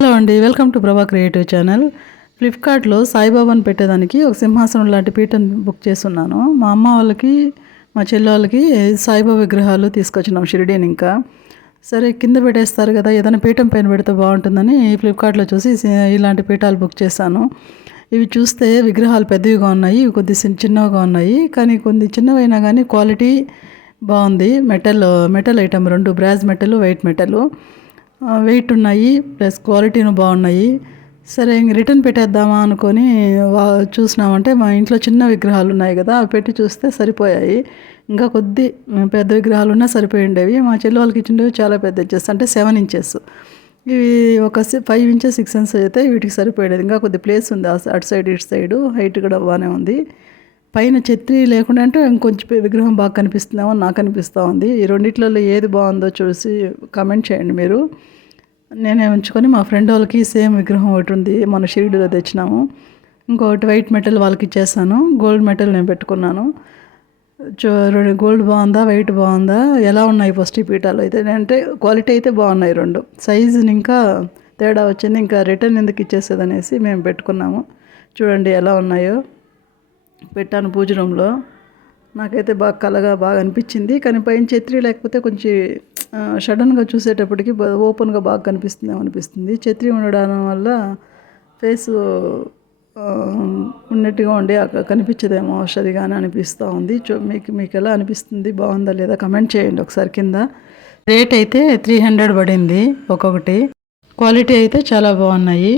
Hello అండి welcome to Prabha creative channel. ఫ్లిప్కార్ట్లో సాయిబాబాను పెట్టేదానికి ఒక సింహాసనం లాంటి పీఠం బుక్ చేస్తున్నాను. మా అమ్మ వాళ్ళకి మా చెల్లి వాళ్ళకి సాయిబాబా విగ్రహాలు తీసుకొచ్చినాం షిరిడీని ఇంకా. సరే కింద పెట్టేస్తారు కదా ఏదైనా పీఠం పైన పెడితే బాగుంటుందని ఫ్లిప్కార్ట్లో చూసి ఇలాంటి పీఠాలు బుక్ చేశాను. ఇవి చూస్తే విగ్రహాలు పెద్దవిగా ఉన్నాయి ఇవి కొద్ది చిన్నవిగా ఉన్నాయి. కానీ కొన్ని చిన్నవైనా కానీ క్వాలిటీ బాగుంది. మెటల్ మెటల్ ఐటమ్ రెండు brass metal white metal. Weight ఉన్నాయి ప్లస్ క్వాలిటీను బాగున్నాయి. సరే ఇంక రిటర్న్ పెట్టేద్దామా అనుకొని వా చూసినామంటే మా ఇంట్లో చిన్న విగ్రహాలు ఉన్నాయి కదా అవి పెట్టి చూస్తే సరిపోయాయి. ఇంకా కొద్ది పెద్ద విగ్రహాలు ఉన్నా సరిపోయి ఉండేవి. మా చెల్లి వాళ్ళకి ఇచ్చిండేవి చాలా పెద్ద ఇంచెస్ అంటే సెవెన్ ఇంచెస్ ఇవి ఒక ఫైవ్ ఇంచెస్ సిక్స్ ఇంచెస్ అయితే వీటికి సరిపోయేది. ఇంకా కొద్ది ప్లేస్ ఉంది అటు సైడ్ ఇటు సైడ్ హైట్ కూడా బాగానే ఉంది. పైన ఛత్రి లేకుండా అంటే ఇంకొంచెం విగ్రహం బాగా కనిపిస్తుందేమో నాకు అనిపిస్తూ ఉంది. ఈ రెండిట్లలో ఏది బాగుందో చూసి కమెంట్ చేయండి మీరు. నేనే ఉంచుకొని మా ఫ్రెండ్ వాళ్ళకి సేమ్ విగ్రహం ఒకటి ఉంది. మన షిరిడిలో తెచ్చినాము. ఇంకొకటి వైట్ మెటల్ వాళ్ళకి ఇచ్చేసాను. గోల్డ్ మెటల్ నేను పెట్టుకున్నాను. రెండు గోల్డ్ బాగుందా వైట్ బాగుందా ఎలా ఉన్నాయి ఫస్ట్ ఈ పీఠాలు? అయితే అంటే క్వాలిటీ అయితే బాగున్నాయి రెండు. సైజుని ఇంకా తేడా వచ్చింది. ఇంకా రిటర్న్ ఎందుకు ఇచ్చేసేది అనేసి మేము పెట్టుకున్నాము. చూడండి ఎలా ఉన్నాయో. పెట్టాను పూజ రూమ్లో. నాకైతే బాగా కలగా బాగా అనిపించింది. కానీ పైన ఛత్రి లేకపోతే కొంచెం సడన్గా చూసేటప్పటికి ఓపెన్గా బాగా కనిపిస్తుందేమో అనిపిస్తుంది. ఛత్రి ఉండడం వల్ల ఫేస్ ఉన్నట్టుగా ఉండి అక్కడ కనిపించదేమో సరిగా కానీ అనిపిస్తూ ఉంది. చూ మీకు మీకు ఎలా అనిపిస్తుంది? బాగుందా లేదా? కమెంట్ చేయండి ఒకసారి కింద. రేట్ అయితే త్రీ హండ్రెడ్ పడింది ఒక్కొక్కటి. క్వాలిటీ అయితే చాలా బాగున్నాయి.